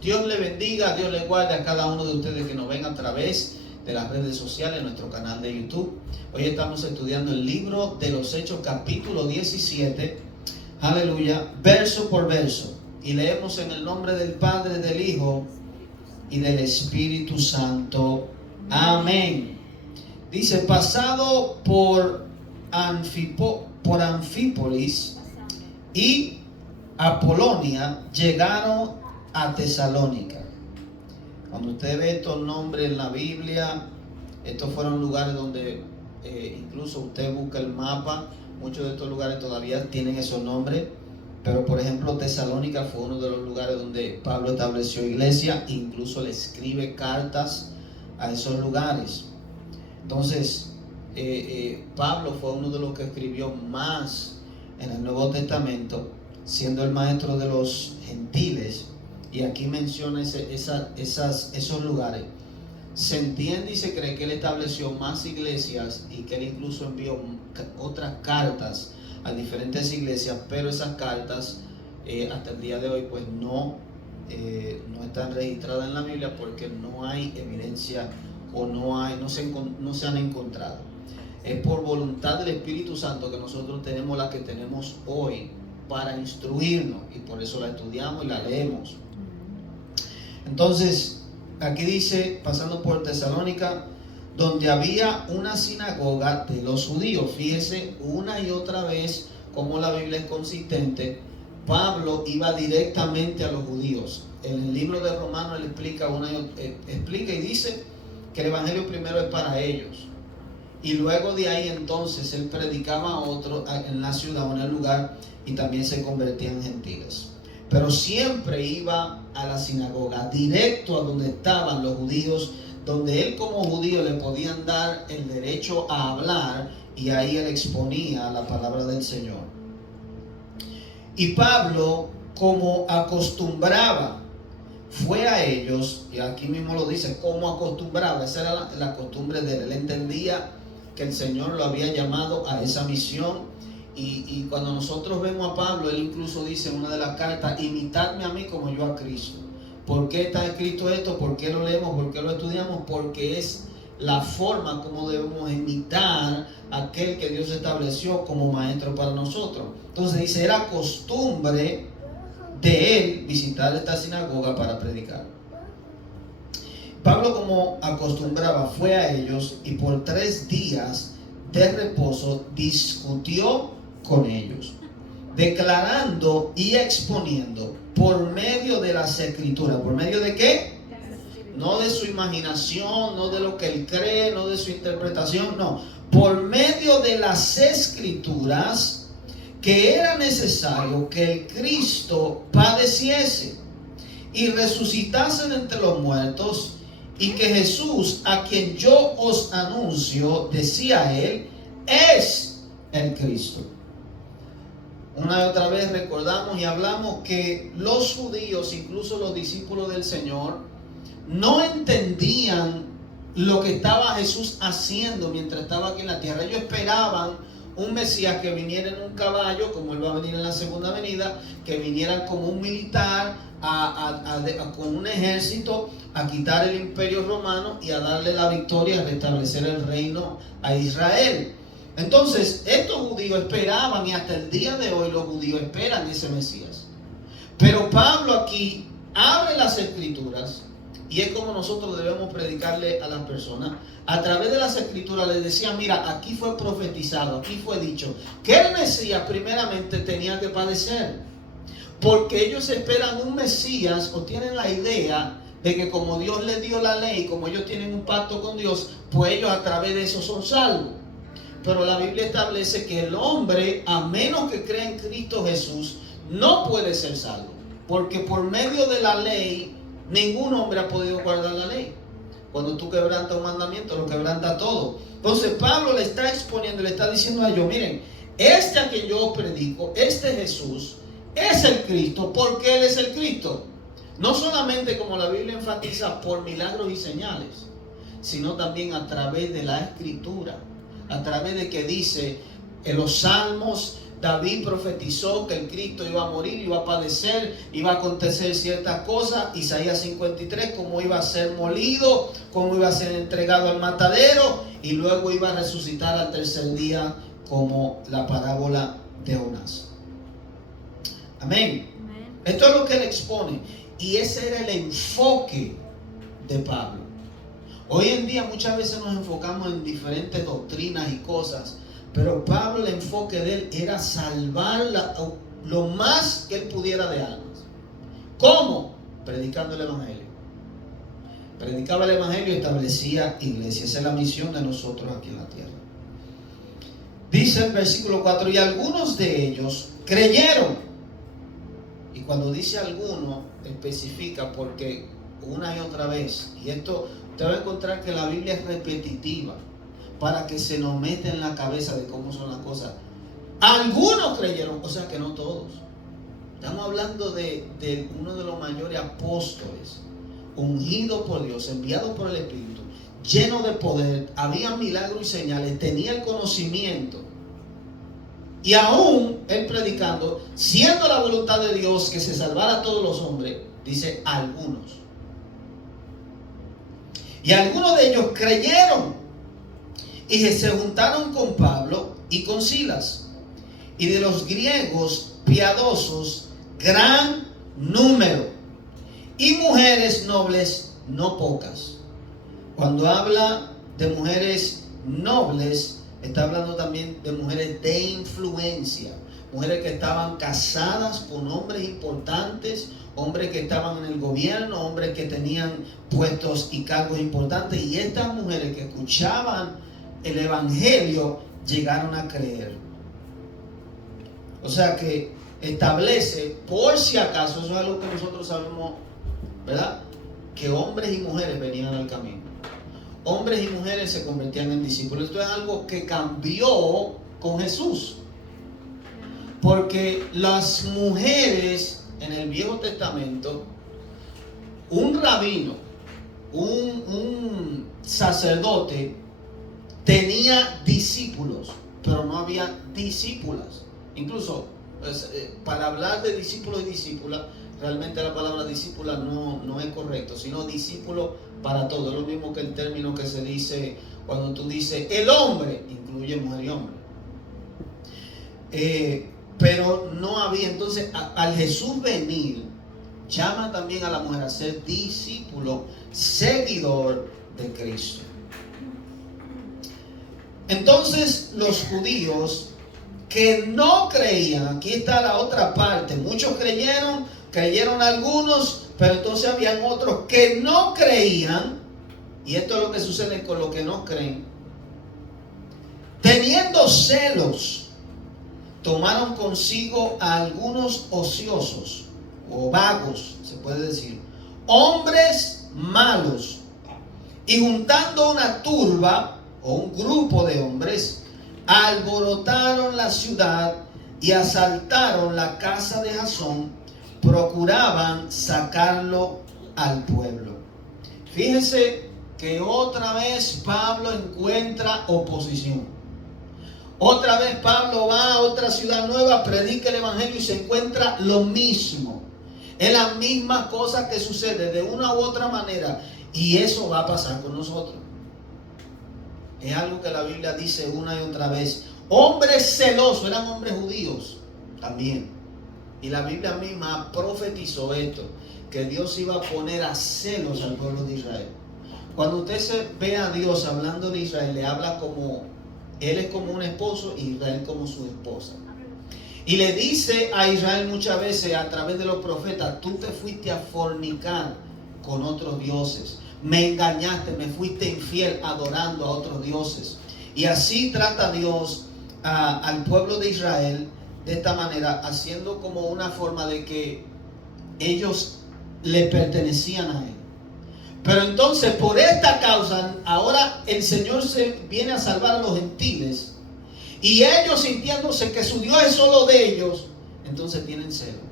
Dios le bendiga, Dios le guarde a cada uno de ustedes que nos ven a través de las redes sociales, nuestro canal de YouTube. Hoy estamos estudiando el libro de los Hechos, capítulo 17, aleluya, verso por verso. Y leemos en el nombre del Padre, del Hijo y del Espíritu Santo. Amén. Dice, pasado por Anfípolis y Apolonia, llegaron a Tesalónica. Cuando usted ve estos nombres en la Biblia, estos fueron lugares donde incluso usted busca el mapa, muchos de estos lugares todavía tienen esos nombres, pero por ejemplo Tesalónica fue uno de los lugares donde Pablo estableció iglesia, incluso le escribe cartas a esos lugares. Entonces Pablo fue uno de los que escribió más en el Nuevo Testamento, siendo el maestro de los gentiles. Y aquí menciona esos lugares. Se entiende y se cree que él estableció más iglesias y que él incluso envió otras cartas a diferentes iglesias, pero esas cartas hasta el día de hoy pues no están registradas en la Biblia porque no hay evidencia o no se han encontrado. Es por voluntad del Espíritu Santo que nosotros tenemos la que tenemos hoy para instruirnos, y por eso la estudiamos y la leemos. Entonces, aquí dice, pasando por Tesalónica, donde había una sinagoga de los judíos. Fíjese una y otra vez cómo la Biblia es consistente. Pablo iba directamente a los judíos. En el libro de Romanos él explica y dice que el evangelio primero es para ellos. Y luego de ahí entonces él predicaba a otros en la ciudad o en el lugar y también se convertían en gentiles. Pero siempre iba a la sinagoga, directo a donde estaban los judíos, donde él como judío le podían dar el derecho a hablar, y ahí él exponía la palabra del Señor. Y Pablo, como acostumbraba, fue a ellos, y aquí mismo lo dice, como acostumbraba, esa era la costumbre de él. Él entendía que el Señor lo había llamado a esa misión. Y cuando nosotros vemos a Pablo, él incluso dice en una de las cartas, imitadme a mí como yo a Cristo. ¿Por qué está escrito esto? ¿Por qué lo leemos? ¿Por qué lo estudiamos? Porque es la forma como debemos imitar a aquel que Dios estableció como maestro para nosotros. Entonces dice, era costumbre de él visitar esta sinagoga para predicar. Pablo, como acostumbraba, fue a ellos y por 3 días de reposo discutió con ellos, declarando y exponiendo por medio de las escrituras. ¿Por medio de qué? No de su imaginación, no de lo que él cree, no de su interpretación, no. Por medio de las escrituras, que era necesario que el Cristo padeciese y resucitase de entre los muertos, y que Jesús, a quien yo os anuncio, decía él, es el Cristo. Una y otra vez recordamos y hablamos que los judíos, incluso los discípulos del Señor, no entendían lo que estaba Jesús haciendo mientras estaba aquí en la tierra. Ellos esperaban un Mesías que viniera en un caballo, como él va a venir en la segunda venida, que viniera como un militar, con un ejército, a quitar el imperio romano y a darle la victoria, a restablecer el reino a Israel. Entonces estos judíos esperaban, y hasta el día de hoy los judíos esperan ese Mesías. Pero Pablo aquí abre las escrituras, y es como nosotros debemos predicarle a las personas. A través de las escrituras les decía, mira, aquí fue profetizado, aquí fue dicho que el Mesías primeramente tenía que padecer, porque ellos esperan un Mesías, o tienen la idea de que como Dios les dio la ley, como ellos tienen un pacto con Dios, pues ellos a través de eso son salvos. Pero la Biblia establece que el hombre, a menos que crea en Cristo Jesús, no puede ser salvo, porque por medio de la ley ningún hombre ha podido guardar la ley. Cuando tú quebrantas un mandamiento, lo quebranta todo. Entonces Pablo le está exponiendo, le está diciendo a ellos, miren, a quien yo os predico, Jesús, es el Cristo, porque Él es el Cristo. No solamente, como la Biblia enfatiza, por milagros y señales, sino también a través de la escritura, a través de que dice en los salmos, David profetizó que el Cristo iba a morir, iba a padecer, iba a acontecer ciertas cosas. Isaías 53, cómo iba a ser molido, cómo iba a ser entregado al matadero y luego iba a resucitar al tercer día, como la parábola de Jonás. Amén. Esto es lo que él expone. Y ese era el enfoque de Pablo. Hoy en día muchas veces nos enfocamos en diferentes doctrinas y cosas, pero Pablo, el enfoque de él era salvar lo más que él pudiera de almas. ¿Cómo? Predicando el Evangelio. Predicaba el Evangelio y establecía iglesia. Esa es la misión de nosotros aquí en la tierra. Dice el versículo 4, y algunos de ellos creyeron. Y cuando dice alguno, especifica, porque una y otra vez, y esto usted va a encontrar que la Biblia es repetitiva para que se nos meta en la cabeza de cómo son las cosas. Algunos creyeron, o sea que no todos. Estamos hablando de uno de los mayores apóstoles, ungido por Dios, enviado por el Espíritu, lleno de poder, había milagros y señales, tenía el conocimiento. Y aún él predicando, siendo la voluntad de Dios que se salvara a todos los hombres, dice algunos. Y algunos de ellos creyeron y se juntaron con Pablo y con Silas. Y de los griegos piadosos, gran número. Y mujeres nobles, no pocas. Cuando habla de mujeres nobles, está hablando también de mujeres de influencia. Mujeres que estaban casadas con hombres importantes, hombres que estaban en el gobierno, hombres que tenían puestos y cargos importantes. Y estas mujeres que escuchaban el Evangelio llegaron a creer. O sea que establece, por si acaso, eso es algo que nosotros sabemos, ¿verdad? Que hombres y mujeres venían al camino. Hombres y mujeres se convertían en discípulos. Esto es algo que cambió con Jesús. Porque las mujeres en el Viejo Testamento, un rabino, un sacerdote, tenía discípulos, pero no había discípulas. Incluso para hablar de discípulos y discípulas, realmente la palabra discípula no es correcto, sino discípulo para todo. Es lo mismo que el término que se dice cuando tú dices el hombre, incluye mujer y hombre. Pero no había. Entonces, al Jesús venir, llama también a la mujer a ser discípulo, seguidor de Cristo. Entonces, los judíos que no creían, aquí está la otra parte, muchos creyeron algunos, pero entonces habían otros que no creían, y esto es lo que sucede con los que no creen, teniendo celos, tomaron consigo a algunos ociosos, o vagos, se puede decir, hombres malos, y juntando una turba, o un grupo de hombres, alborotaron la ciudad y asaltaron la casa de Jasón, procuraban sacarlo al pueblo. Fíjense que otra vez Pablo encuentra oposición. Otra vez Pablo va a otra ciudad nueva, predica el Evangelio y se encuentra lo mismo. Es la misma cosa que sucede de una u otra manera, y eso va a pasar con nosotros. Es algo que la Biblia dice una y otra vez. Hombres celosos, eran hombres judíos también. Y la Biblia misma profetizó esto, que Dios iba a poner a celos al pueblo de Israel. Cuando usted se ve a Dios hablando de Israel, le habla como, Él es como un esposo y Israel como su esposa. Y le dice a Israel muchas veces a través de los profetas, tú te fuiste a fornicar con otros dioses. Me engañaste, me fuiste infiel adorando a otros dioses. Y así trata Dios al pueblo de Israel de esta manera, haciendo como una forma de que ellos le pertenecían a Él. Pero entonces por esta causa, ahora el Señor se viene a salvar a los gentiles. Y ellos sintiéndose que su Dios es solo de ellos, entonces tienen celo.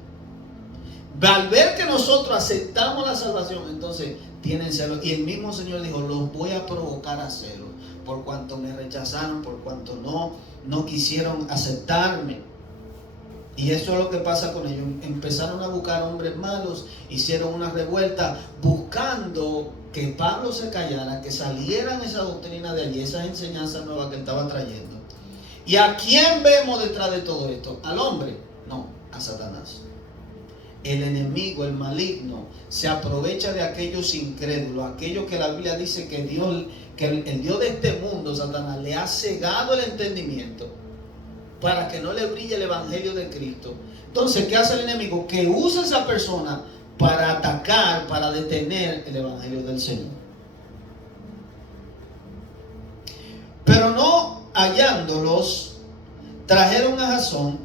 Al ver que nosotros aceptamos la salvación, entonces tienen celo. Y el mismo Señor dijo, los voy a provocar a celo, por cuanto me rechazaron, por cuanto no quisieron aceptarme. Y eso es lo que pasa con ellos. Empezaron a buscar hombres malos, hicieron una revuelta buscando que Pablo se callara, que salieran esa doctrina de allí, esas enseñanzas nuevas que él estaba trayendo. ¿Y a quién vemos detrás de todo esto? ¿Al hombre? No, a Satanás. El enemigo, el maligno, se aprovecha de aquellos incrédulos, aquellos que la Biblia dice que Dios, que el Dios de este mundo, Satanás, le ha cegado el entendimiento para que no le brille el evangelio de Cristo. Entonces, ¿qué hace el enemigo? Que usa a esa persona para atacar, para detener el evangelio del Señor. Pero no hallándolos, trajeron a Jasón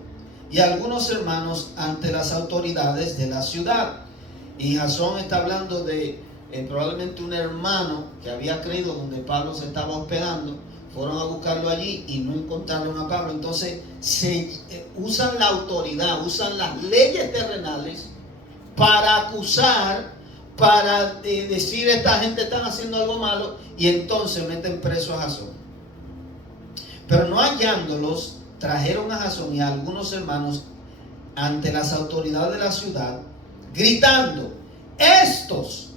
y a algunos hermanos ante las autoridades de la ciudad. Y Jasón está hablando de probablemente un hermano que había creído donde Pablo se estaba hospedando. Fueron a buscarlo allí y no encontraron a Pablo. Entonces usan la autoridad, usan las leyes terrenales para acusar, para decir esta gente está haciendo algo malo, y entonces meten preso a Jasón. Pero no hallándolos, trajeron a Jasón y a algunos hermanos ante las autoridades de la ciudad, gritando: estos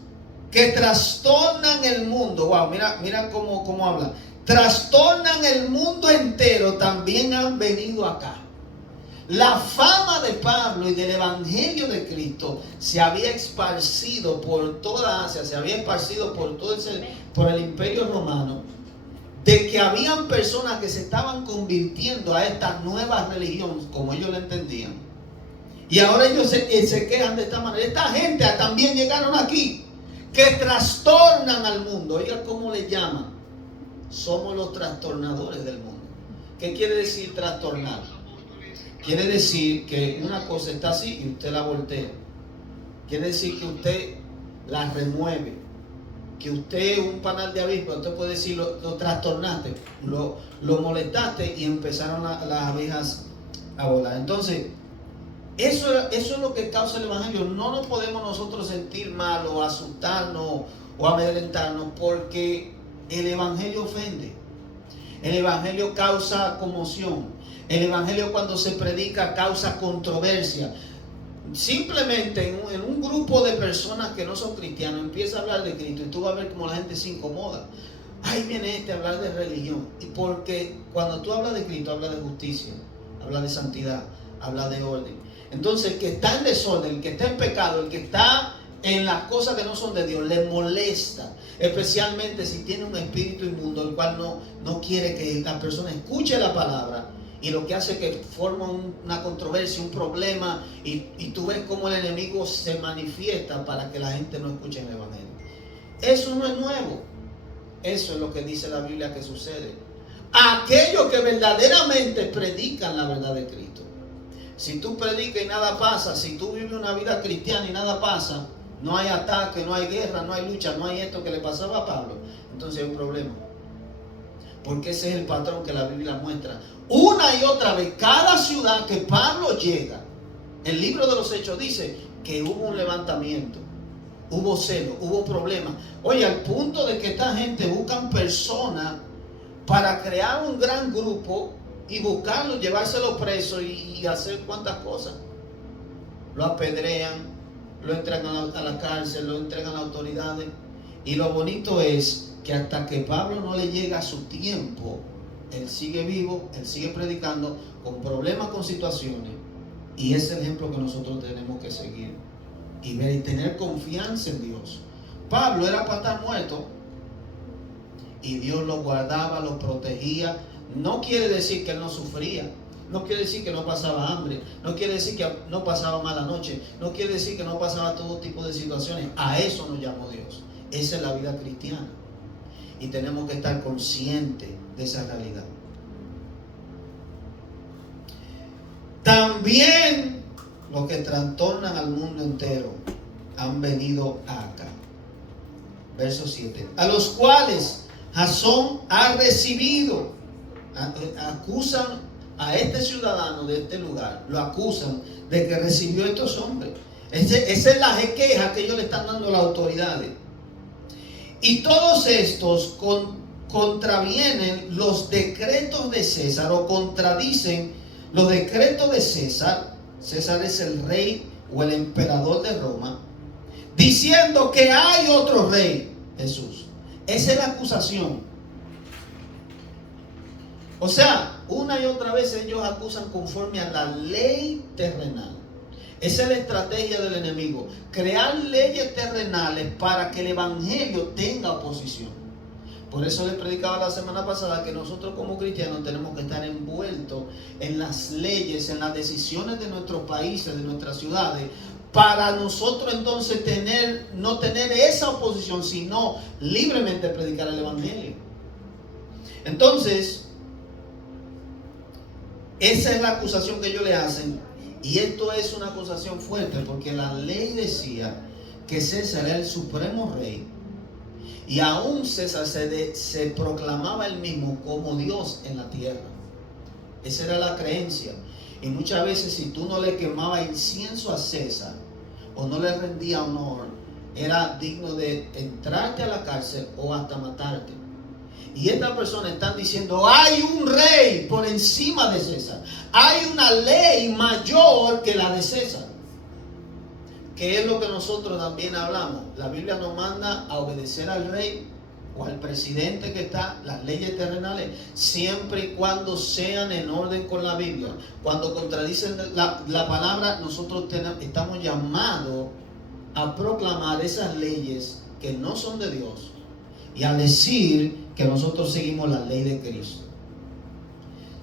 que trastornan el mundo. Wow, mira cómo habla. Trastornan el mundo entero, también han venido acá. La fama de Pablo y del evangelio de Cristo se había esparcido por toda Asia, se había esparcido por por el imperio romano, de que habían personas que se estaban convirtiendo a esta nueva religión, como ellos la entendían. Y ahora ellos se quejan de esta manera. Esta gente también llegaron aquí, que trastornan al mundo. Oiga cómo le llaman. Somos los trastornadores del mundo. ¿Qué quiere decir trastornar? Quiere decir que una cosa está así y usted la voltea. Quiere decir que usted la remueve. Que usted, un panal de avispa, usted puede decir lo trastornaste, lo molestaste, y empezaron las abejas a volar. Entonces, eso es lo que causa el evangelio. No nos podemos nosotros sentir mal o asustarnos o amedrentarnos, porque el evangelio ofende. El evangelio causa conmoción. El evangelio, cuando se predica, causa controversia. Simplemente en un grupo de personas que no son cristianos empieza a hablar de Cristo y tú vas a ver cómo la gente se incomoda. Ahí viene a hablar de religión. Y porque cuando tú hablas de Cristo, hablas de justicia, hablas de santidad, hablas de orden. Entonces el que está en desorden, el que está en pecado, el que está en las cosas que no son de Dios, le molesta. Especialmente si tiene un espíritu inmundo, el cual no quiere que la persona escuche la palabra. Y lo que hace es que forma una controversia, un problema, y tú ves cómo el enemigo se manifiesta para que la gente no escuche el evangelio. Eso no es nuevo. Eso es lo que dice la Biblia que sucede. Aquellos que verdaderamente predican la verdad de Cristo. Si tú predicas y nada pasa, si tú vives una vida cristiana y nada pasa, no hay ataque, no hay guerra, no hay lucha, no hay esto que le pasaba a Pablo, entonces hay un problema. Porque ese es el patrón que la Biblia muestra. Una y otra vez, cada ciudad que Pablo llega, el libro de los Hechos dice que hubo un levantamiento, hubo celo, hubo problemas. Oye, al punto de que esta gente buscan personas para crear un gran grupo y buscarlo, llevárselo preso y hacer cuantas cosas. Lo apedrean, lo entregan a la cárcel, lo entregan a las autoridades. Y lo bonito es que hasta que Pablo no le llega a su tiempo, él sigue vivo, él sigue predicando, con problemas, con situaciones. Y ese es el ejemplo que nosotros tenemos que seguir y ver y tener confianza en Dios. Pablo era para estar muerto y Dios lo guardaba, lo protegía. No quiere decir que él no sufría, no quiere decir que no pasaba hambre, no quiere decir que no pasaba mala noche, no quiere decir que no pasaba todo tipo de situaciones. A eso nos llamó Dios. Esa es la vida cristiana. Y tenemos que estar conscientes de esa realidad. También los que trastornan al mundo entero han venido acá. Verso 7. A los cuales Jasón ha recibido. Acusan a este ciudadano de este lugar. Lo acusan de que recibió a estos hombres. Esa es la queja que ellos le están dando a las autoridades. Y todos estos contravienen los decretos de César, o contradicen los decretos de César, César es el rey o el emperador de Roma, diciendo que hay otro rey, Jesús. Esa es la acusación. O sea, una y otra vez ellos acusan conforme a la ley terrenal. Esa es la estrategia del enemigo, crear leyes terrenales para que el evangelio tenga oposición. Por eso les predicaba la semana pasada que nosotros como cristianos tenemos que estar envueltos en las leyes, en las decisiones de nuestros países, de nuestras ciudades, para nosotros entonces no tener esa oposición, sino libremente predicar el evangelio. Entonces, esa es la acusación que ellos le hacen. Y esto es una acusación fuerte, porque la ley decía que César era el supremo rey. Y aún César se proclamaba él mismo como Dios en la tierra. Esa era la creencia. Y muchas veces si tú no le quemabas incienso a César o no le rendía honor, era digno de entrarte a la cárcel o hasta matarte. Y estas personas están diciendo, hay un rey por encima de César. Hay una ley mayor que la de César. Que es lo que nosotros también hablamos. La Biblia nos manda a obedecer al rey o al presidente que está, las leyes terrenales, siempre y cuando sean en orden con la Biblia. Cuando contradicen la palabra, nosotros estamos llamados a proclamar esas leyes que no son de Dios y a decir que nosotros seguimos la ley de Cristo.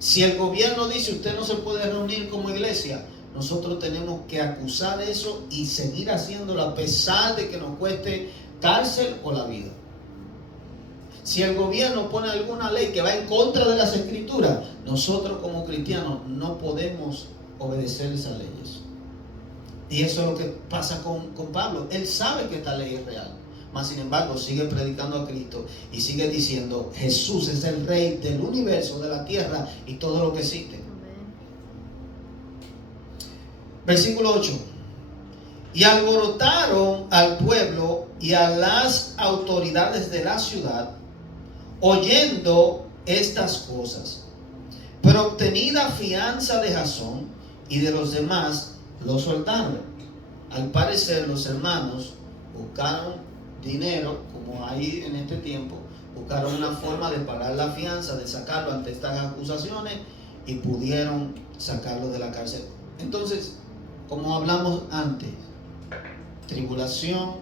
Si el gobierno dice usted no se puede reunir como iglesia, nosotros tenemos que acusar eso y seguir haciéndolo a pesar de que nos cueste cárcel o la vida. Si el gobierno pone alguna ley que va en contra de las escrituras, nosotros como cristianos no podemos obedecer esas leyes. Y eso es lo que pasa con Pablo. Él sabe que esta ley es real, mas sin embargo sigue predicando a Cristo y sigue diciendo Jesús es el rey del universo, de la tierra y todo lo que existe. Versículo 8. Y alborotaron al pueblo y a las autoridades de la ciudad, oyendo estas cosas. Pero obtenida fianza de Jasón y de los demás, lo soltaron. Al parecer los hermanos buscaron dinero, como hay en este tiempo, buscaron una forma de pagar la fianza, de sacarlo ante estas acusaciones y pudieron sacarlo de la cárcel. Entonces, como hablamos antes, tribulación,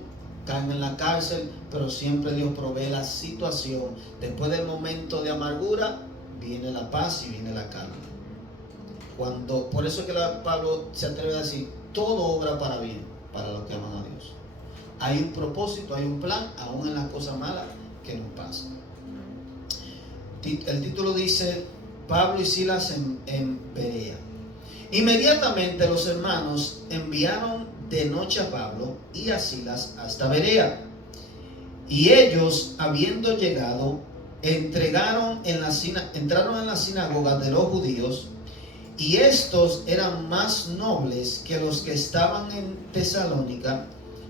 caen en la cárcel, pero siempre Dios provee la situación. Después del momento de amargura, viene la paz y viene la calma. Por eso es que Pablo se atreve a decir, todo obra para bien, para los que aman a Dios. Hay un propósito, hay un plan, aún en las cosas malas que nos pasan. El título dice, Pablo y Silas en Berea. Inmediatamente los hermanos enviaron de noche a Pablo y a Silas hasta Berea. Y ellos, habiendo llegado, entraron en la sinagoga de los judíos, y estos eran más nobles que los que estaban en Tesalónica,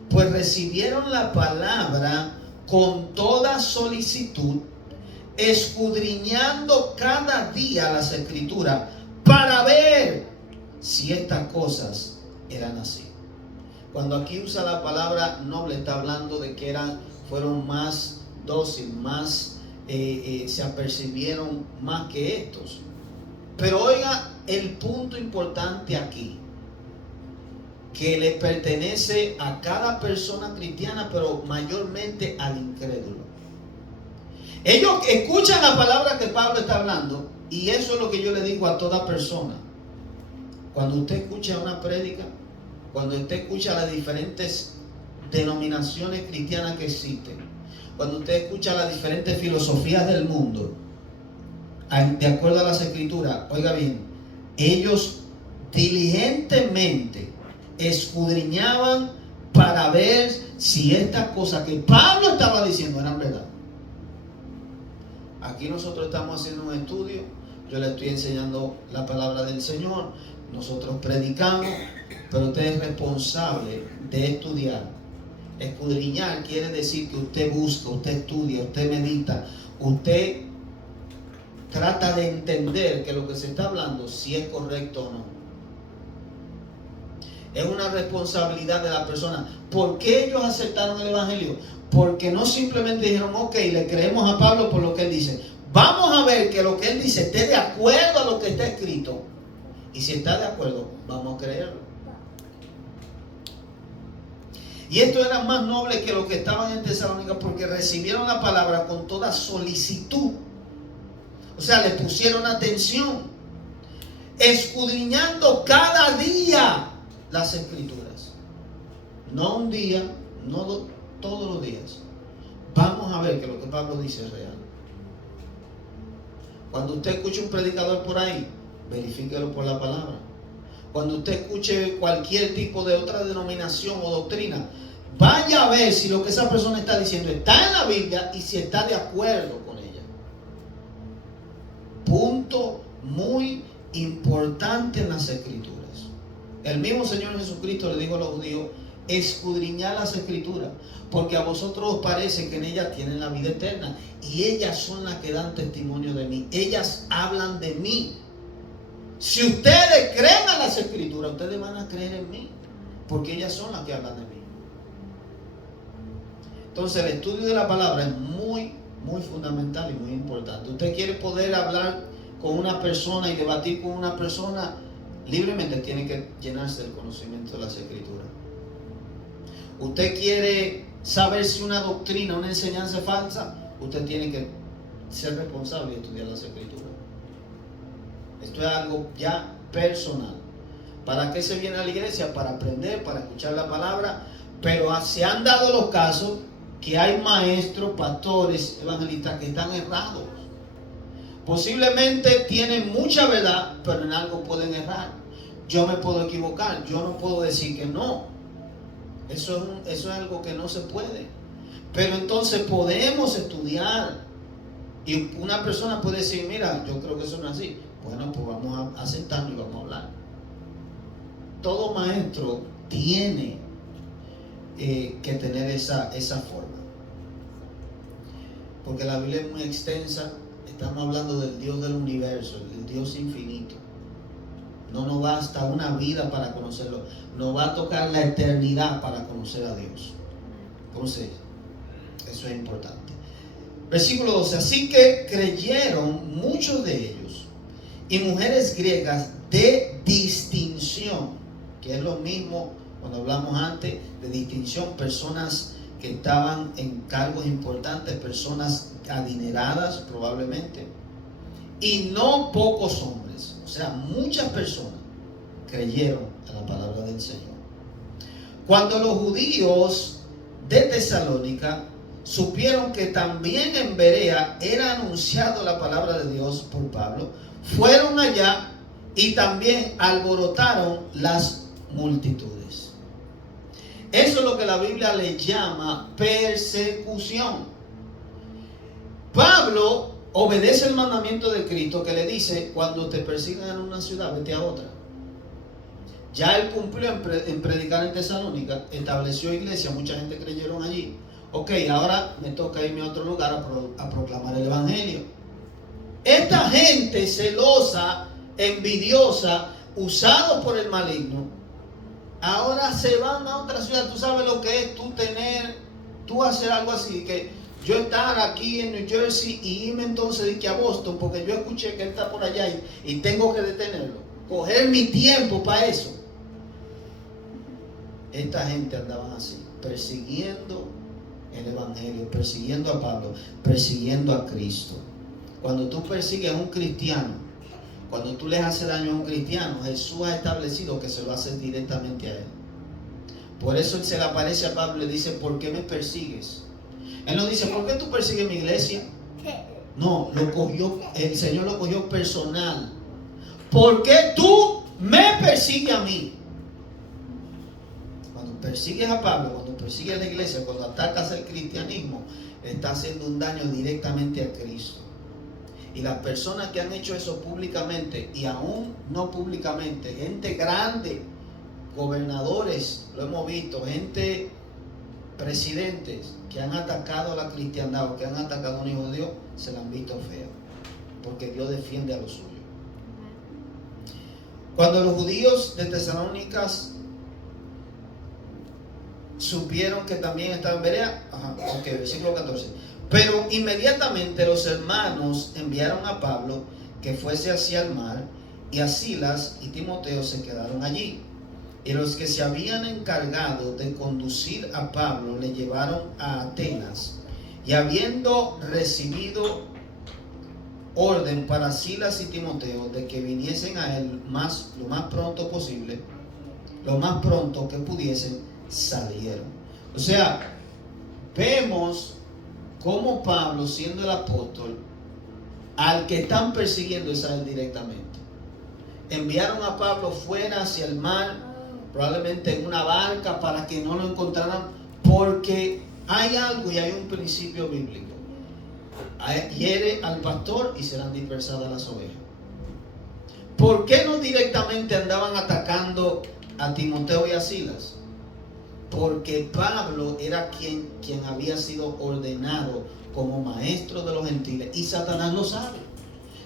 pues recibieron la palabra con toda solicitud, escudriñando cada día las escrituras para ver si estas cosas eran así. Cuando aquí usa la palabra noble, está hablando de que fueron más dóciles, más se apercibieron más que estos. Pero oiga el punto importante aquí, que le pertenece a cada persona cristiana, pero mayormente al incrédulo. Ellos escuchan la palabra que Pablo está hablando, y eso es lo que yo le digo a toda persona. Cuando usted escucha una prédica, cuando usted escucha las diferentes denominaciones cristianas que existen, cuando usted escucha las diferentes filosofías del mundo, de acuerdo a las escrituras, oiga bien, ellos diligentemente escudriñaban para ver si estas cosas que Pablo estaba diciendo eran verdad. Aquí nosotros estamos haciendo un estudio, yo le estoy enseñando la palabra del Señor, nosotros predicamos, pero usted es responsable de estudiar. Escudriñar quiere decir que usted busca, usted estudia, usted medita, usted trata de entender que lo que se está hablando si es correcto o no. Es una responsabilidad de la persona. ¿Por qué ellos aceptaron el Evangelio? Porque no simplemente dijeron, ok, le creemos a Pablo por lo que él dice. Vamos a ver que lo que él dice esté de acuerdo a lo que está escrito. Y si está de acuerdo, vamos a creerlo. Y esto era más noble que los que estaban en Tesalónica, porque recibieron la palabra con toda solicitud. O sea, le pusieron atención, escudriñando cada día las escrituras. No un día, no todos los días. Vamos a ver que lo que Pablo dice es real. Cuando usted escuche un predicador por ahí, verifíquelo por la palabra. Cuando usted escuche cualquier tipo de otra denominación o doctrina, vaya a ver si lo que esa persona está diciendo está en la Biblia y si está de acuerdo con ella. Punto muy importante en las escrituras. El mismo Señor Jesucristo le dijo a los judíos, escudriñad las escrituras, porque a vosotros os parece que en ellas tienen la vida eterna, y ellas son las que dan testimonio de mí. Ellas hablan de mí. Si ustedes creen en las escrituras, ustedes van a creer en mí, porque ellas son las que hablan de mí. Entonces el estudio de la palabra es muy, muy fundamental y muy importante. Usted quiere poder hablar con una persona y debatir con una persona libremente, tiene que llenarse del conocimiento de las escrituras. Usted quiere saber si una doctrina, una enseñanza es falsa, usted tiene que ser responsable de estudiar las escrituras. Esto es algo ya personal. ¿Para qué se viene a la iglesia? Para aprender, para escuchar la palabra. Pero se han dado los casos que hay maestros, pastores, evangelistas que están errados. Posiblemente tienen mucha verdad, pero en algo pueden errar. Yo me puedo equivocar, yo no puedo decir que no. Eso es algo que no se puede. Pero entonces podemos estudiar. Y una persona puede decir, mira, yo creo que eso no es así. Bueno, pues vamos a sentarnos y vamos a hablar. Todo maestro tiene que tener esa forma. Porque la Biblia es muy extensa. Estamos hablando del Dios del universo, del Dios infinito. No nos basta una vida para conocerlo. Nos va a tocar la eternidad para conocer a Dios. Entonces, eso es importante. Versículo 12. Así que creyeron muchos de ellos y mujeres griegas de distinción, que es lo mismo cuando hablamos antes de distinción, personas que estaban en cargos importantes, personas adineradas probablemente, y no pocos hombres. O sea, muchas personas creyeron a la palabra del Señor. Cuando los judíos de Tesalónica supieron que también en Berea era anunciado la palabra de Dios por Pablo, fueron allá y también alborotaron las multitudes. Eso es lo que la Biblia le llama persecución. Pablo obedece el mandamiento de Cristo que le dice, cuando te persigan en una ciudad, vete a otra. Ya él cumplió en predicar en Tesalónica, estableció iglesia, mucha gente creyeron allí. Ok, ahora me toca irme a otro lugar a proclamar el evangelio. Esta gente celosa, envidiosa, usados por el maligno, ahora se van a otra ciudad. Tú sabes lo que es tú hacer algo así, que yo estar aquí en New Jersey y irme entonces de que a Boston, porque yo escuché que él está por allá y tengo que detenerlo. Coger mi tiempo para eso. Esta gente andaba así, persiguiendo el evangelio, persiguiendo a Pablo, persiguiendo a Cristo. Cuando tú persigues a un cristiano, cuando tú le haces daño a un cristiano, Jesús ha establecido que se lo hace directamente a él. Por eso él se le aparece a Pablo y le dice, ¿por qué me persigues? Él no dice, ¿por qué tú persigues mi iglesia? No, el Señor lo cogió personal. ¿Por qué tú me persigues a mí? Cuando persigues a Pablo, cuando persigues a la iglesia, cuando atacas el cristianismo, está haciendo un daño directamente a Cristo. Y las personas que han hecho eso públicamente y aún no públicamente, gente grande, gobernadores, lo hemos visto, gente, presidentes que han atacado a la cristiandad o que han atacado a un hijo de Dios, se la han visto feo, porque Dios defiende a los suyos. Cuando los judíos de Tesalónica supieron que también estaba en Berea. Versículo 14. Pero inmediatamente los hermanos enviaron a Pablo que fuese hacia el mar, y a Silas y Timoteo se quedaron allí. Y los que se habían encargado de conducir a Pablo le llevaron a Atenas. Y habiendo recibido orden para Silas y Timoteo de que viniesen a él lo más pronto posible, lo más pronto que pudiesen, salieron. O sea, vemos cómo Pablo, siendo el apóstol, al que están persiguiendo es a él directamente. Enviaron a Pablo fuera hacia el mar, probablemente en una barca, para que no lo encontraran, porque hay algo y hay un principio bíblico: hiere al pastor y serán dispersadas las ovejas. ¿Por qué no directamente andaban atacando a Timoteo y a Silas? Porque Pablo era quien había sido ordenado como maestro de los gentiles, y Satanás lo sabe.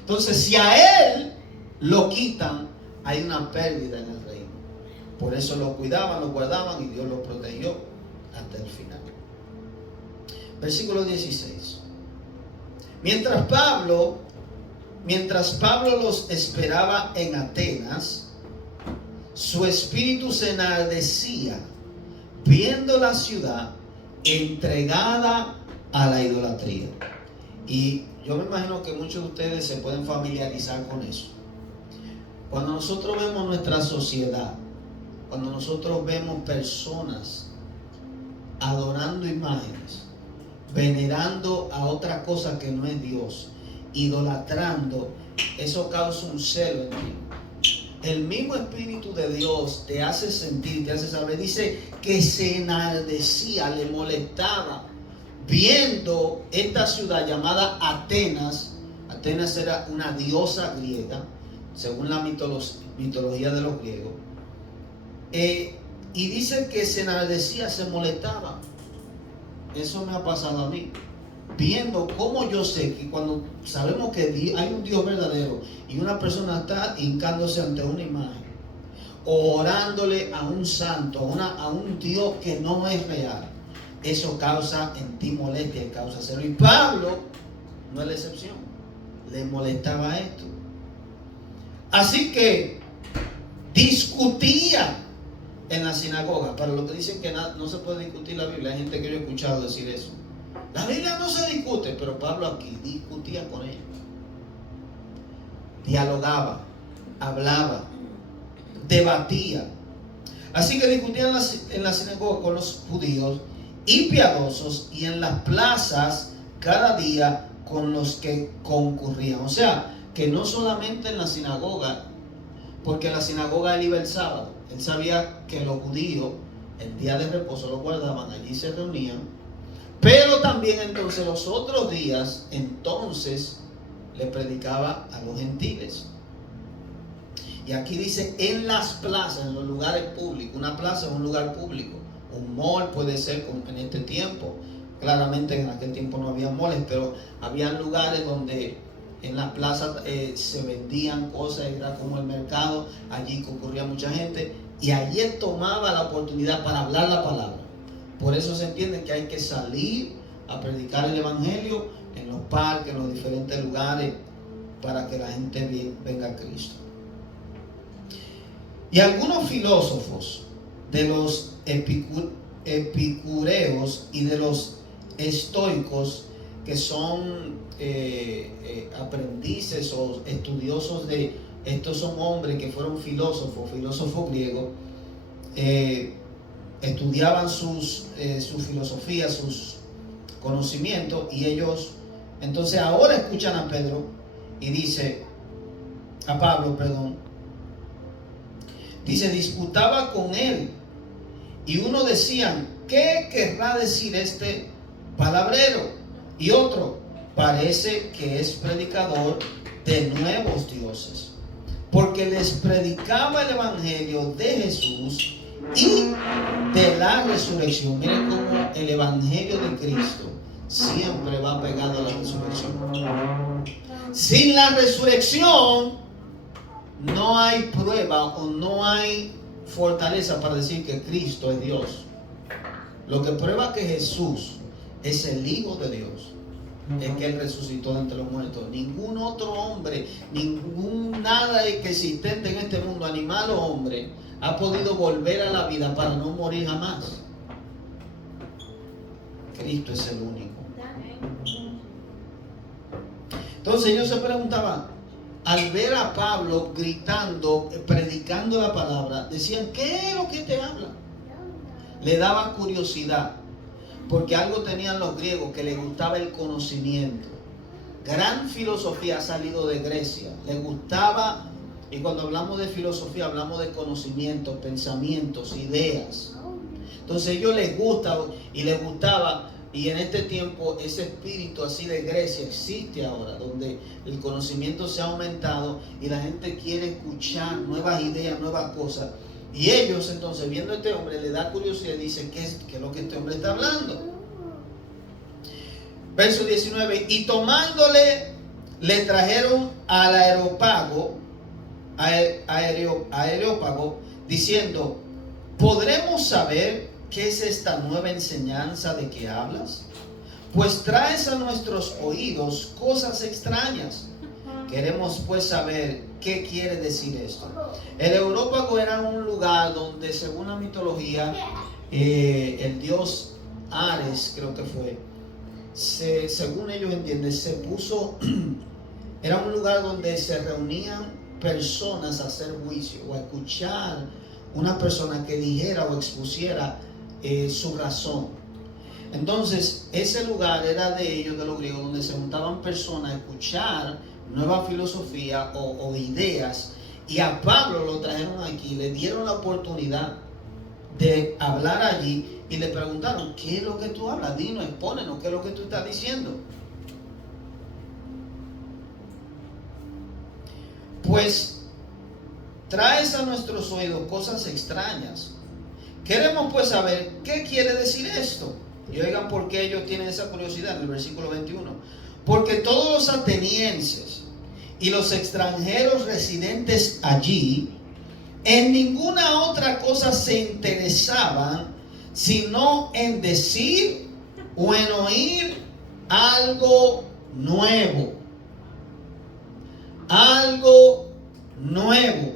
Entonces, si a él lo quitan, hay una pérdida en el reino. Por eso lo cuidaban, lo guardaban, y Dios lo protegió hasta el final. Versículo 16. Mientras Pablo los esperaba en Atenas, su espíritu se enardecía viendo la ciudad entregada a la idolatría. Y yo me imagino que muchos de ustedes se pueden familiarizar con eso. Cuando nosotros vemos nuestra sociedad, cuando nosotros vemos personas adorando imágenes, venerando a otra cosa que no es Dios, idolatrando, eso causa un celo en ti. El mismo Espíritu de Dios te hace sentir, te hace saber. Dice que se enardecía, le molestaba viendo esta ciudad llamada Atenas. Atenas era una diosa griega, según la mitología de los griegos. Y dice que se enardecía, se molestaba. Eso me ha pasado a mí. Viendo cómo yo sé que cuando sabemos que hay un Dios verdadero y una persona está hincándose ante una imagen, o orándole a un santo, a un Dios que no es real, eso causa en ti molestia y causa celo. Y Pablo no es la excepción, le molestaba esto. Así que discutía en la sinagoga. Para los que dicen que no se puede discutir la Biblia, hay gente que yo he escuchado decir eso. La Biblia no se discute, pero Pablo aquí discutía con ellos. Dialogaba, hablaba, debatía. Así que discutían en la sinagoga con los judíos y piadosos, y en las plazas cada día con los que concurrían. O sea, que no solamente en la sinagoga, porque en la sinagoga él iba el sábado. Él sabía que los judíos el día de reposo lo guardaban, allí se reunían. Pero también entonces los otros días, entonces le predicaba a los gentiles. Y aquí dice en las plazas, en los lugares públicos. Una plaza es un lugar público. Un mall puede ser en este tiempo. Claramente en aquel tiempo no había malls, pero había lugares donde en las plazas se vendían cosas, era como el mercado. Allí concurría mucha gente y allí él tomaba la oportunidad para hablar la palabra. Por eso se entiende que hay que salir a predicar el evangelio en los parques, en los diferentes lugares, para que la gente venga a Cristo. Y algunos filósofos de los epicureos y de los estoicos, que son aprendices o estudiosos de estos, son hombres que fueron filósofos griegos, estudiaban su filosofía, sus conocimientos, y ellos entonces ahora escuchan a Pablo, dice, disputaba con él, y uno decían, ¿qué querrá decir este palabrero? Y otro, parece que es predicador de nuevos dioses, porque les predicaba el evangelio de Jesús y de la resurrección. Miren cómo el evangelio de Cristo siempre va pegado a la resurrección. Sin la resurrección no hay prueba o no hay fortaleza para decir que Cristo es Dios. Lo que prueba que Jesús es el Hijo de Dios es que Él resucitó de entre los muertos. Ningún otro hombre, ningún nada que existente en este mundo, animal o hombre, ha podido volver a la vida para no morir jamás. Cristo es el único. Entonces ellos se preguntaban, al ver a Pablo gritando, predicando la palabra, decían, ¿qué es lo que te habla? Le daba curiosidad, porque algo tenían los griegos que les gustaba el conocimiento. Gran filosofía ha salido de Grecia. Les gustaba, y cuando hablamos de filosofía hablamos de conocimientos, pensamientos, ideas. Entonces a ellos les gusta y les gustaba. Y en este tiempo ese espíritu así de Grecia existe ahora, donde el conocimiento se ha aumentado y la gente quiere escuchar nuevas ideas, nuevas cosas. Y ellos entonces, viendo a este hombre, le da curiosidad y dicen, ¿qué es lo que este hombre está hablando? Verso 19, y tomándole, le trajeron al Areópago, diciendo, ¿podremos saber qué es esta nueva enseñanza de que hablas? Pues traes a nuestros oídos cosas extrañas. Queremos pues saber qué quiere decir esto. El Areópago era un lugar donde, según la mitología, el dios Ares, creo que fue, según ellos entienden, se puso, era un lugar donde se reunían personas a hacer juicio o a escuchar una persona que dijera o expusiera su razón. Entonces ese lugar era de ellos, de los griegos, donde se juntaban personas a escuchar nueva filosofía o ideas, y a Pablo lo trajeron aquí, le dieron la oportunidad de hablar allí y le preguntaron, ¿qué es lo que tú hablas? Dinos, expónenos, ¿qué es lo que tú estás diciendo? Pues traes a nuestros oídos cosas extrañas. Queremos pues saber qué quiere decir esto. Y oigan por qué ellos tienen esa curiosidad en el versículo 21. Porque todos los atenienses y los extranjeros residentes allí en ninguna otra cosa se interesaban sino en decir o en oír algo nuevo. Algo nuevo.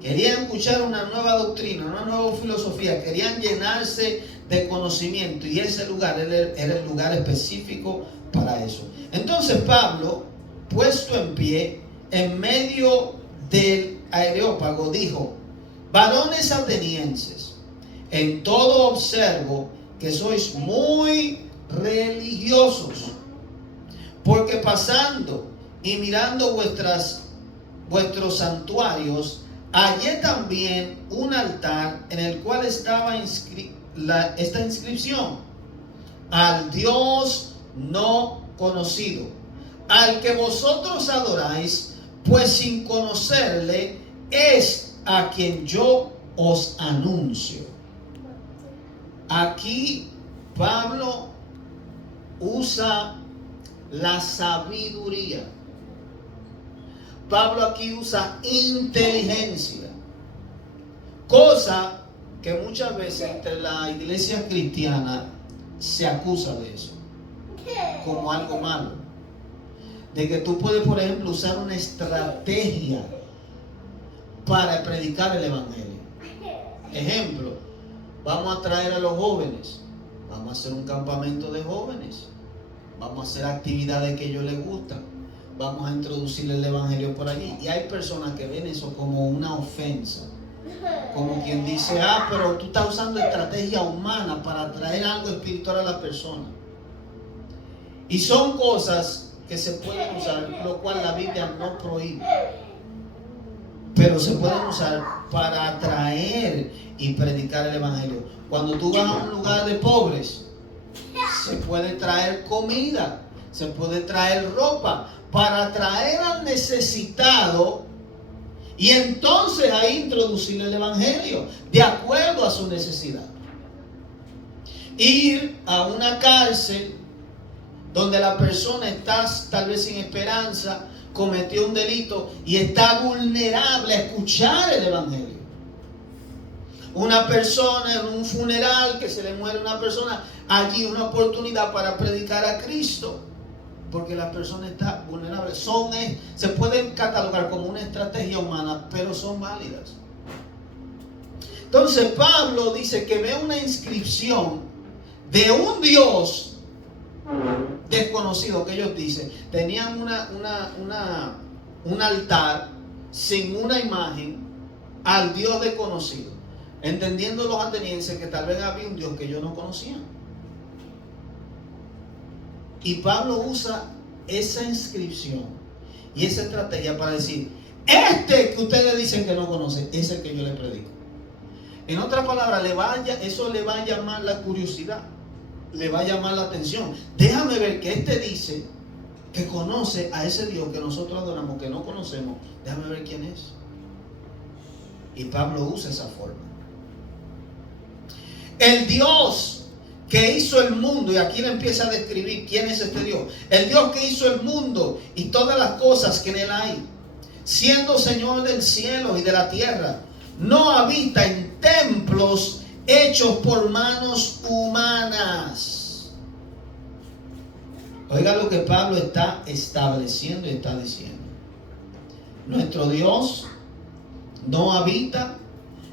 Querían escuchar una nueva doctrina, una nueva filosofía. Querían llenarse de conocimiento. Y ese lugar era el lugar específico para eso. Entonces Pablo, puesto en pie, en medio del Areópago, dijo: varones atenienses, en todo observo que sois muy religiosos, porque pasando y mirando vuestros santuarios, hallé también un altar en el cual estaba esta inscripción: al Dios no conocido, al que vosotros adoráis, pues sin conocerle es a quien yo os anuncio. Aquí Pablo usa la sabiduría. Pablo aquí usa inteligencia, cosa que muchas veces entre la iglesia cristiana se acusa de eso, como algo malo. De que tú puedes, por ejemplo, usar una estrategia para predicar el evangelio. Ejemplo, vamos a traer a los jóvenes, vamos a hacer un campamento de jóvenes, vamos a hacer actividades que a ellos les gustan, vamos a introducirle el evangelio por allí. Y hay personas que ven eso como una ofensa, como quien dice: ah, pero tú estás usando estrategia humana para traer algo espiritual a la persona. Y son cosas que se pueden usar, lo cual la Biblia no prohíbe, pero se pueden usar para atraer y predicar el evangelio. Cuando tú vas a un lugar de pobres, se puede traer comida, se puede traer ropa para atraer al necesitado, y entonces ahí introducirle el evangelio de acuerdo a su necesidad. Ir a una cárcel donde la persona está tal vez sin esperanza, cometió un delito y está vulnerable a escuchar el evangelio. una persona en un funeral, que se le muere una persona, allí una oportunidad para predicar a Cristo. Porque la persona está vulnerable. Se pueden catalogar como una estrategia humana, pero son válidas. Entonces Pablo dice que ve una inscripción de un Dios desconocido, que ellos dicen. Tenían un altar sin una imagen al Dios desconocido. Entendiendo los atenienses que tal vez había un Dios que ellos no conocían. Y Pablo usa esa inscripción y esa estrategia para decir: este que ustedes dicen que no conocen es el que yo les predico. En otras palabras, eso le va a llamar la curiosidad, le va a llamar la atención. Déjame ver que este dice que conoce a ese Dios que nosotros adoramos, que no conocemos. Déjame ver quién es. Y Pablo usa esa forma. El Dios que hizo el mundo, y aquí le empieza a describir quién es este Dios. El Dios que hizo el mundo y todas las cosas que en él hay, siendo Señor del cielo y de la tierra, no habita en templos hechos por manos humanas. Oiga lo que Pablo está estableciendo y está diciendo. Nuestro Dios no habita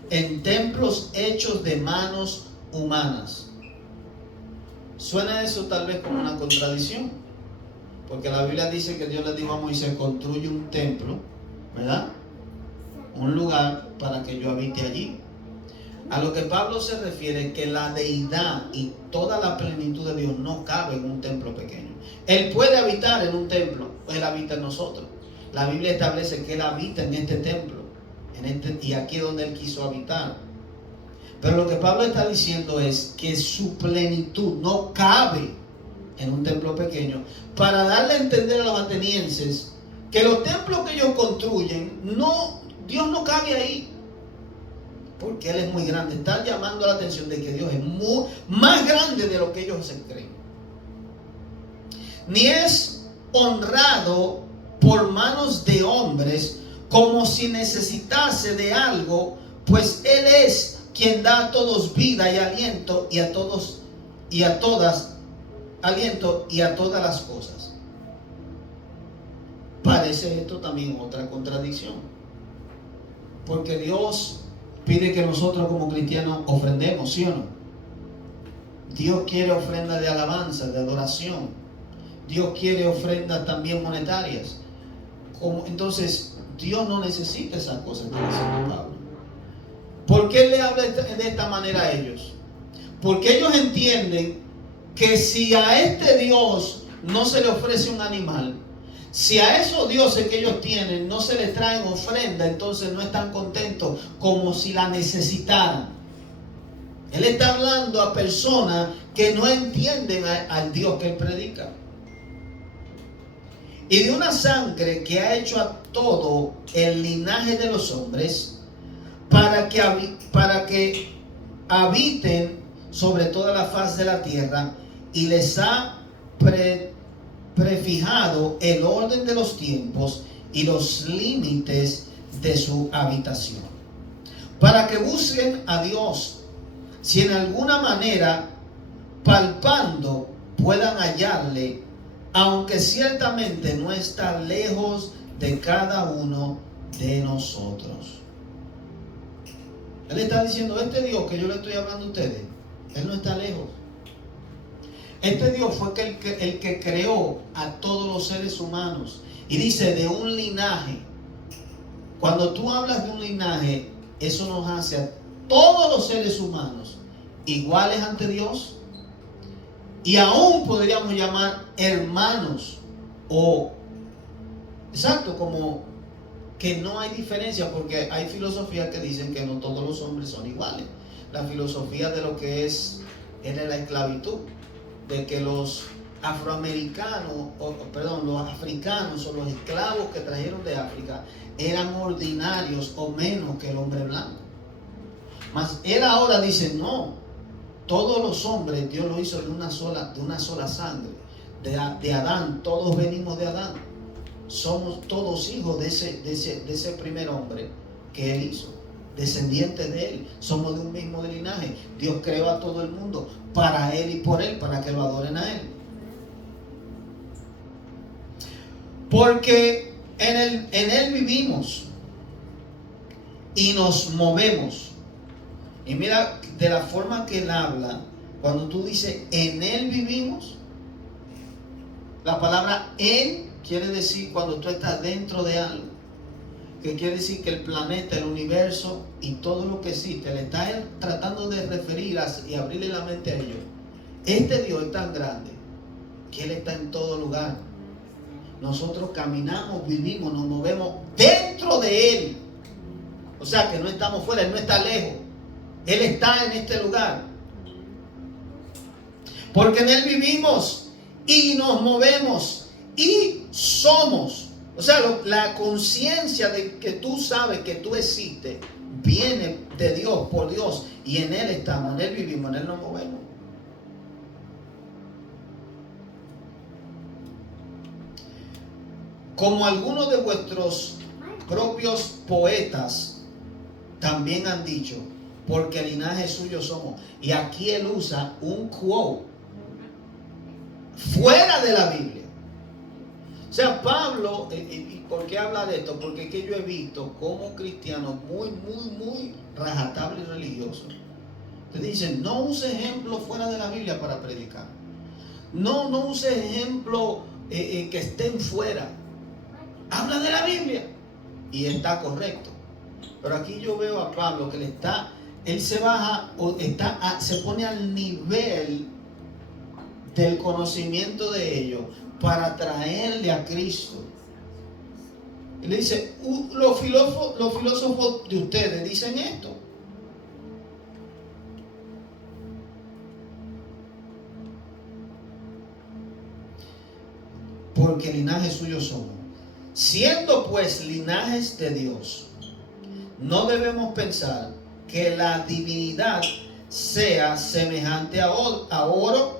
en templos hechos de manos humanas. Suena eso tal vez como una contradicción, porque la Biblia dice que Dios le dijo a Moisés: construye un templo, ¿verdad? Un lugar para que yo habite allí. A lo que Pablo se refiere es que la deidad y toda la plenitud de Dios no cabe en un templo pequeño. Él puede habitar en un templo, Él habita en nosotros. La Biblia establece que Él habita en este templo, y aquí es donde Él quiso habitar. Pero lo que Pablo está diciendo es que su plenitud no cabe en un templo pequeño, para darle a entender a los atenienses que los templos que ellos construyen, Dios no cabe ahí, porque Él es muy grande. Está llamando la atención de que Dios es más grande de lo que ellos se creen. Ni es honrado por manos de hombres como si necesitase de algo, pues Él es quien da a todos vida y aliento, y a todas las cosas. Parece esto también otra contradicción, porque Dios pide que nosotros como cristianos ofrendemos, ¿sí o no? Dios quiere ofrendas de alabanza, de adoración. Dios quiere ofrendas también monetarias. Entonces Dios no necesita esas cosas que dice Pablo. ¿Por qué le habla de esta manera a ellos? Porque ellos entienden que si a este Dios no se le ofrece un animal, si a esos dioses que ellos tienen no se les traen ofrenda, entonces no están contentos, como si la necesitaran. Él está hablando a personas que no entienden al Dios que Él predica. Y de una sangre que ha hecho a todo el linaje de los hombres, para que habiten sobre toda la faz de la tierra, y les ha prefijado el orden de los tiempos y los límites de su habitación, para que busquen a Dios, si en alguna manera palpando puedan hallarle, aunque ciertamente no está lejos de cada uno de nosotros. Él está diciendo: este Dios que yo le estoy hablando a ustedes, Él no está lejos. Este Dios fue el que creó a todos los seres humanos. Y dice: de un linaje. Cuando tú hablas de un linaje, eso nos hace a todos los seres humanos iguales ante Dios. Y aún podríamos llamar hermanos, o exacto, como que no hay diferencia, porque hay filosofías que dicen que no todos los hombres son iguales. La filosofía de lo que era la esclavitud, de que los africanos o los esclavos que trajeron de África eran ordinarios o menos que el hombre blanco. Mas Él ahora dice: no, todos los hombres Dios lo hizo de una sola sangre, de Adán. Todos venimos de Adán. Somos todos hijos de ese primer hombre que Él hizo, descendientes de Él, somos de un mismo linaje. Dios creó a todo el mundo para Él y por Él, para que lo adoren a Él. Porque en Él vivimos y nos movemos. Y mira, de la forma que Él habla, cuando tú dices en Él vivimos, la palabra en quiere decir cuando tú estás dentro de algo, que quiere decir que el planeta, el universo y todo lo que existe, le está Él tratando de referir y abrirle la mente a ellos. Este Dios es tan grande que Él está en todo lugar. Nosotros caminamos, vivimos, nos movemos dentro de Él. O sea que no estamos fuera, Él no está lejos. Él está en este lugar. Porque en Él vivimos y nos movemos y somos. O sea, la conciencia de que tú sabes que tú existes viene de Dios, por Dios. Y en Él estamos, en Él vivimos, en Él nos movemos. Como algunos de vuestros propios poetas también han dicho, porque linaje suyo somos. Y aquí él usa un quote fuera de la Biblia. O sea, Pablo, ¿y por qué habla de esto? Porque es que yo he visto como cristianos muy rajatables y religiosos te dicen, no use ejemplos fuera de la Biblia para predicar. No use ejemplos que estén fuera. Habla de la Biblia y está correcto. Pero aquí yo veo a Pablo que él se baja o se pone al nivel del conocimiento de ellos para traerle a Cristo. Y le dice, los filósofos de ustedes dicen esto. Porque linaje suyo somos. Siendo pues linajes de Dios, no debemos pensar que la divinidad sea semejante a oro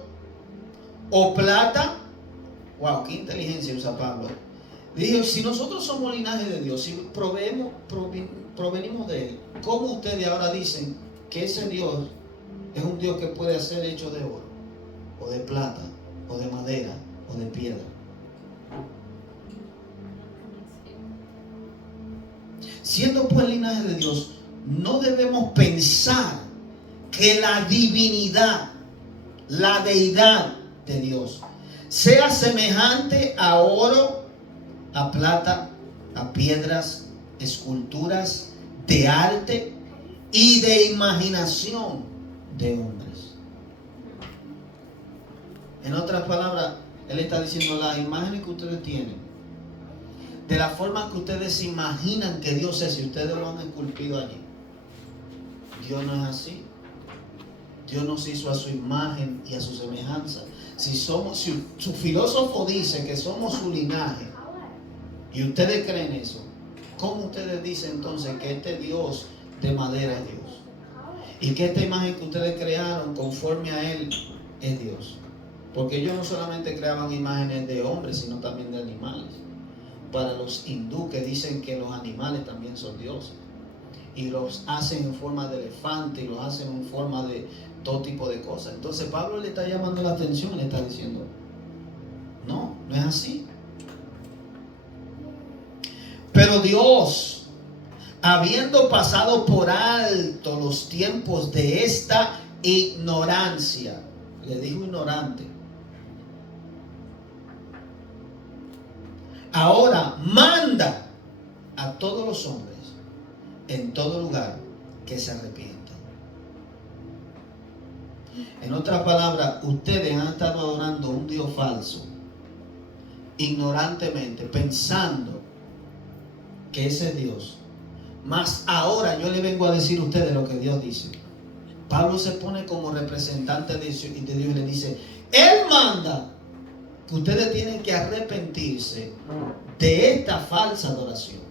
o plata. Wow, qué inteligencia usa Pablo. Dijo, si nosotros somos linaje de Dios, si provenimos de Él, ¿cómo ustedes ahora dicen que ese Dios es un Dios que puede ser hecho de oro, o de plata, o de madera, o de piedra? Siendo pues linaje de Dios, no debemos pensar que la divinidad, la deidad de Dios, sea semejante a oro, a plata, a piedras, esculturas de arte y de imaginación de hombres. En otras palabras, él está diciendo, las imágenes que ustedes tienen, de la forma que ustedes imaginan que Dios es, si ustedes lo han esculpido allí, Dios no es así. Dios nos hizo a su imagen y a su semejanza. Si su filósofo dice que somos su linaje y ustedes creen eso, ¿cómo ustedes dicen entonces que este Dios de madera es Dios? Y que esta imagen que ustedes crearon conforme a Él es Dios. Porque ellos no solamente creaban imágenes de hombres, sino también de animales. Para los hindú que dicen que los animales también son dioses. Y los hacen en forma de elefante y los hacen en forma de todo tipo de cosas. Entonces Pablo le está llamando la atención, le está diciendo, no es así. Pero Dios, habiendo pasado por alto los tiempos de esta ignorancia, le dijo ignorante, ahora manda a todos los hombres en todo lugar que se arrepientan. En otras palabras, ustedes han estado adorando un Dios falso, ignorantemente, pensando que ese es Dios. Mas ahora yo le vengo a decir a ustedes lo que Dios dice. Pablo se pone como representante de Dios y le dice, Él manda que ustedes tienen que arrepentirse de esta falsa adoración,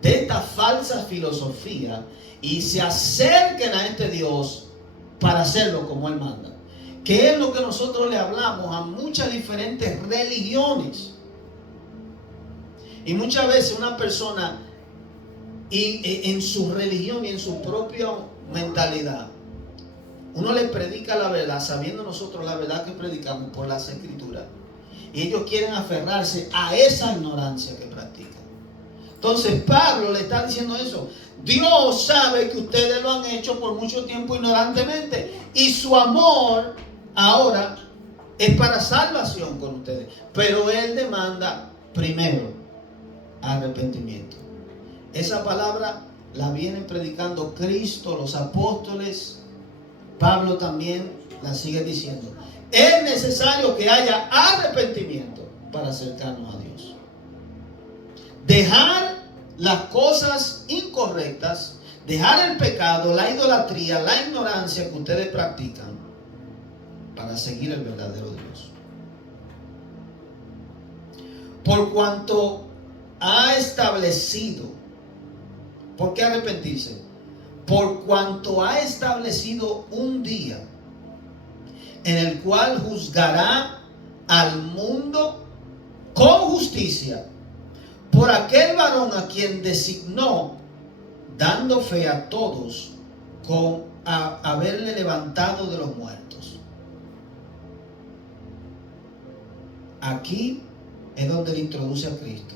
de esta falsa filosofía, y se acerquen a este Dios para hacerlo como Él manda. Que es lo que nosotros le hablamos a muchas diferentes religiones. Y muchas veces una persona y en su religión y en su propia mentalidad, uno les predica la verdad, sabiendo nosotros la verdad que predicamos por las Escrituras, y ellos quieren aferrarse a esa ignorancia que practican. Entonces Pablo le está diciendo eso. Dios sabe que ustedes lo han hecho por mucho tiempo ignorantemente, y su amor ahora es para salvación con ustedes, pero Él demanda primero arrepentimiento. Esa palabra la vienen predicando Cristo, los apóstoles. Pablo también la sigue diciendo. Es necesario que haya arrepentimiento para acercarnos a Dios. Dejar las cosas incorrectas, dejar el pecado, la idolatría, la ignorancia que ustedes practican para seguir el verdadero Dios. Por cuanto ha establecido, ¿por qué arrepentirse? Por cuanto ha establecido un día en el cual juzgará al mundo con justicia por aquel varón a quien designó, dando fe a todos con haberle levantado de los muertos. Aquí es donde le introduce a Cristo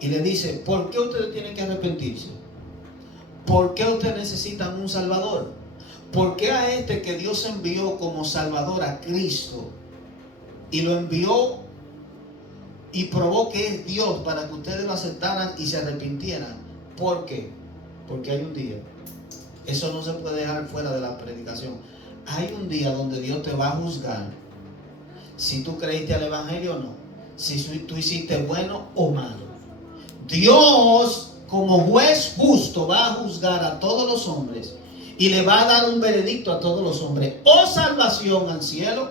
y le dice: ¿por qué ustedes tienen que arrepentirse? ¿Por qué ustedes necesitan un Salvador? ¿Por qué a este que Dios envió como Salvador, a Cristo, y lo envió y probó que es Dios para que ustedes lo aceptaran y se arrepintieran? ¿Por qué? Porque hay un día. Eso no se puede dejar fuera de la predicación. Hay un día donde Dios te va a juzgar si tú creíste al Evangelio o no, si tú hiciste bueno o malo. Dios, como juez justo, va a juzgar a todos los hombres y le va a dar un veredicto a todos los hombres: o salvación al cielo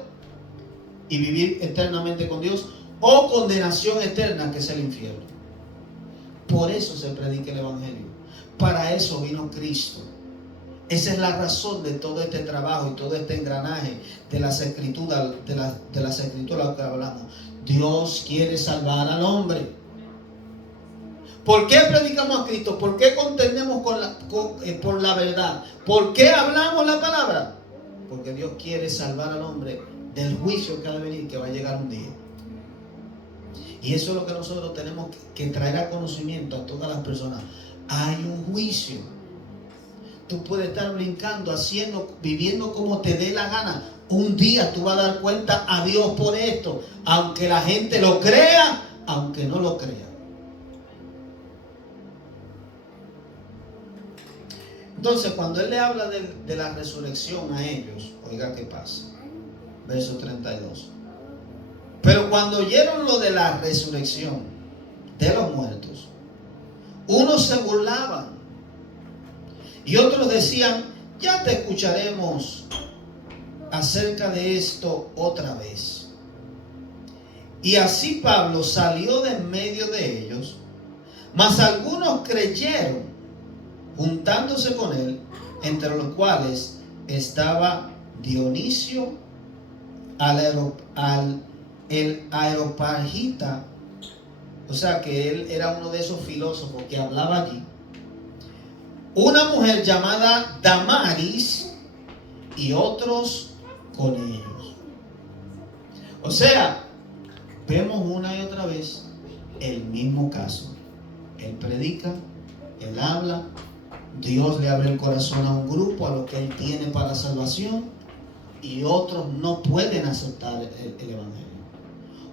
y vivir eternamente con Dios, o condenación eterna, que es el infierno. Por eso se predica el Evangelio. Para eso vino Cristo. Esa es la razón de todo este trabajo y todo este engranaje de las escrituras, de las escrituras que hablamos. Dios quiere salvar al hombre. ¿Por qué predicamos a Cristo? ¿Por qué contendemos por la verdad? ¿Por qué hablamos la palabra? Porque Dios quiere salvar al hombre del juicio que ha de venir, que va a llegar un día. Y eso es lo que nosotros tenemos que traer a conocimiento a todas las personas. Hay un juicio. Tú puedes estar brincando, haciendo, viviendo como te dé la gana. Un día tú vas a dar cuenta a Dios por esto, aunque la gente lo crea, aunque no lo crea. Entonces, cuando Él le habla de la resurrección a ellos, oiga qué pasa. Verso 32. Pero cuando oyeron lo de la resurrección de los muertos, unos se burlaban y otros decían: ya te escucharemos acerca de esto otra vez. Y así Pablo salió de en medio de ellos, mas algunos creyeron, juntándose con él, entre los cuales estaba Dionisio, el Areopagita, o sea que él era uno de esos filósofos que hablaba allí, una mujer llamada Damaris y otros con ellos. O sea, vemos una y otra vez el mismo caso. Él predica, él habla, Dios le abre el corazón a un grupo, a lo que él tiene para salvación, y otros no pueden aceptar el Evangelio.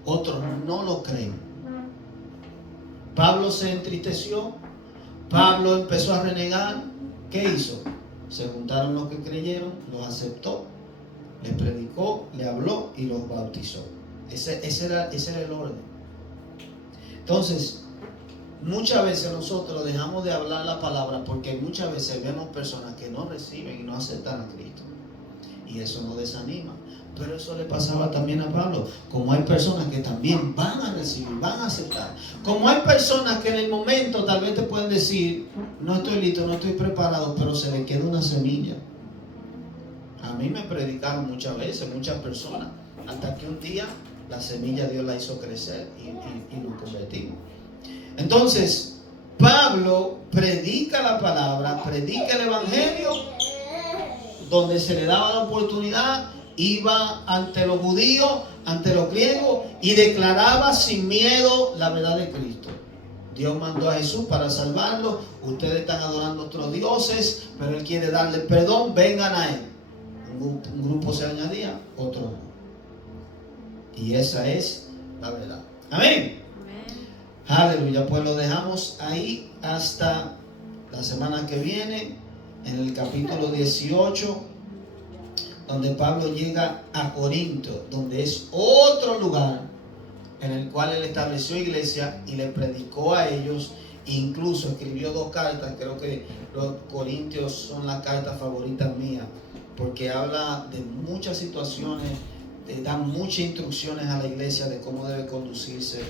Otros no lo creen. Pablo se entristeció. Pablo empezó a renegar. ¿Qué hizo? Se juntaron los que creyeron, los aceptó, les predicó, le habló y los bautizó. Ese era el orden. Entonces, muchas veces nosotros dejamos de hablar la palabra porque muchas veces vemos personas que no reciben y no aceptan a Cristo. Y eso nos desanima. Pero eso le pasaba también a Pablo. Como hay personas que también van a recibir, van a aceptar. Como hay personas que en el momento tal vez te pueden decir: no estoy listo, no estoy preparado, pero se le queda una semilla. A mí me predicaron muchas veces, muchas personas, hasta que un día la semilla Dios la hizo crecer y nos convertimos. Entonces, Pablo predica la palabra, predica el evangelio, donde se le daba la oportunidad, iba ante los judíos, ante los griegos y declaraba sin miedo la verdad de Cristo. Dios mandó a Jesús para salvarlo. Ustedes están adorando a otros dioses, pero Él quiere darle perdón, vengan a Él. Un grupo se añadía, otro no. Y esa es la verdad. Amén. Aleluya, pues lo dejamos ahí hasta la semana que viene, en el capítulo 18, donde Pablo llega a Corinto, donde es otro lugar en el cual él estableció iglesia y le predicó a ellos. Incluso escribió 2 cartas. Creo que los Corintios son las cartas favoritas mías, porque habla de muchas situaciones, da muchas instrucciones a la iglesia de cómo debe conducirse,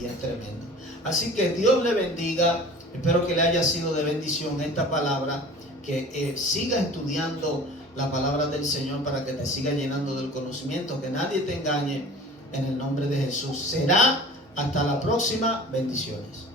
y es tremendo. Así que Dios le bendiga. Espero que le haya sido de bendición esta palabra, que siga estudiando la palabra del Señor para que te siga llenando del conocimiento, que nadie te engañe, en el nombre de Jesús. Será hasta la próxima. Bendiciones.